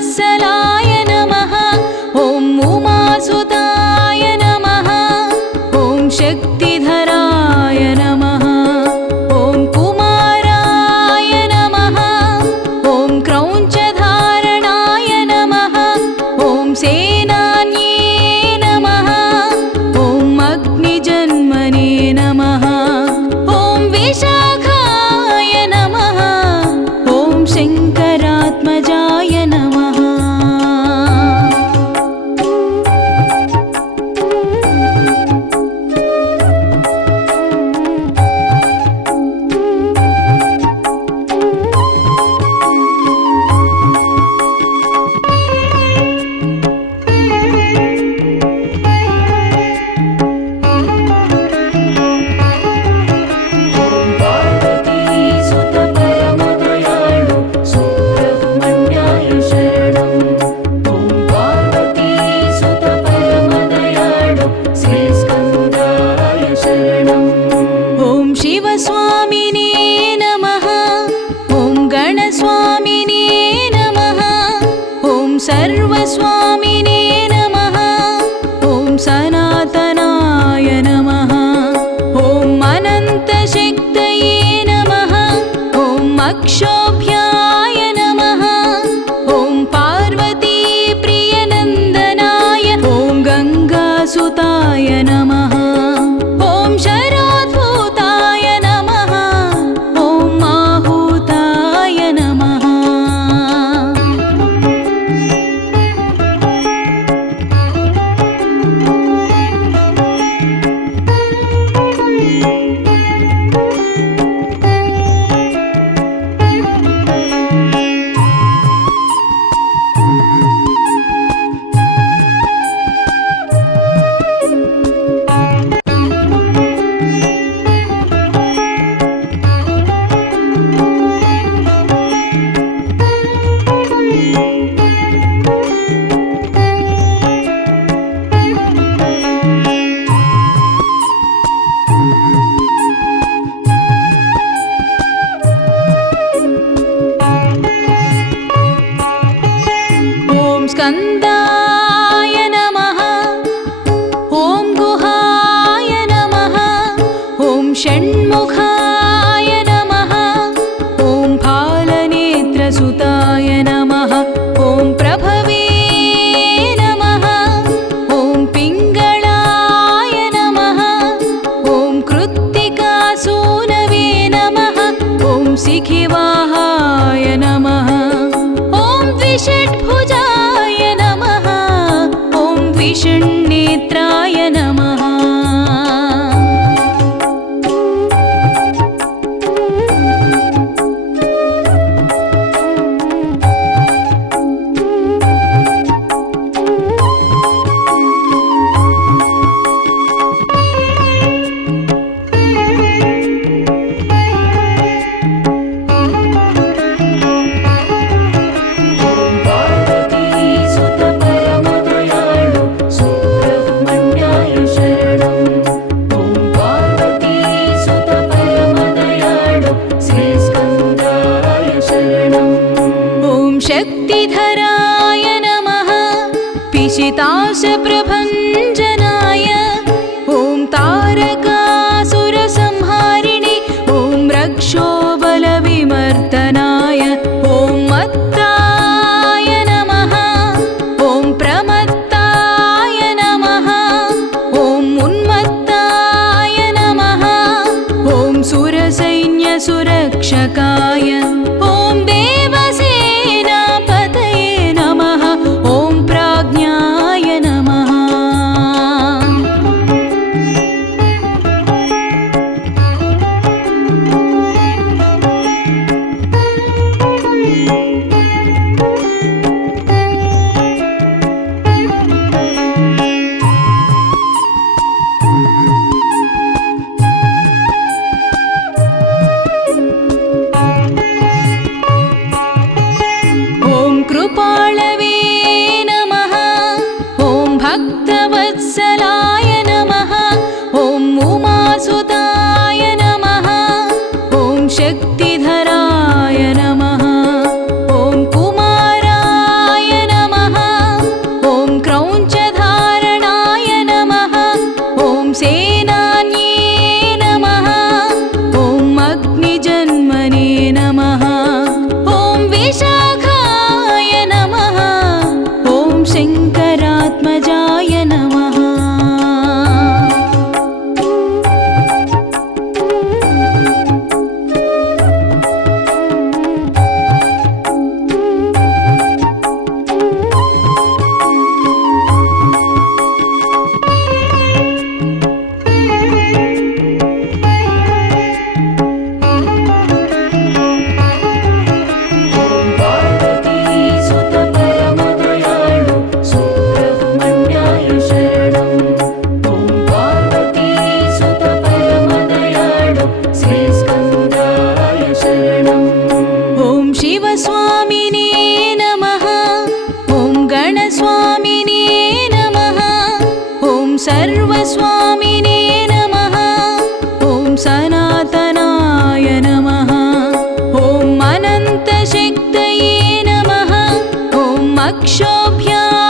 वत्सलाय नमः। ॐ उमासुताय नमः। ॐ शक्तिधराय नमः। ॐ कुमाराय नमः। ॐ क्रौञ्चधारणाय नमः। ॐ सेनान्ये नमः। ॐ अग्निजन्मने नमः। ॐ विशाखाय नमः। ॐ शङ्करात्मजाय नमः। शिवस्वामिने नमः। ॐ गणस्वामिने नमः। ॐ सर्वस्वामिने नमः। ॐ सनातनाय नमः। ॐ अनन्तशक्तये नमः। ॐ अक्षोभ्याय नमः। ॐ पार्वतीप्रियनन्दनाय। ॐ गङ्गासुताय नमः। ॐ शराद्भूताय नमः। ॐ आहूताय नमः। ॐ स्कन्दाय नमः। ॐ गुहाय नमः। ॐ षण्मुखाय नमः। ॐ फालनेत्रसुताय नमः। ॐ प्रभवे नमः। ॐ पिङ्गळाय नमः। ॐ कृत्तिकासूनवे नमः। ॐ शिखिवाहाय नमः। ॐ द्विषड्भुजाय नमः। ॐ विषण्नेत्राय नमः। शक्तिधराय नमः। पिशिताशप्रभञ्जनाय। ॐ तारकासुरसंहारिणे। ॐ रक्षोबलविमर्दनाय। ॐ मत्ताय नमः। ॐ प्रमत्ताय नमः। ॐ उन्मत्ताय नमः। ॐ सुरसैन्यसुरक्षकाय। ॐ देवसेनापतये नमः। ॐ प्राज्ञाय नमः। स्वामिने नमः। ॐ सनातनाय नमः। ॐ अनन्तशक्तये नमः। ॐ अक्षोभ्याय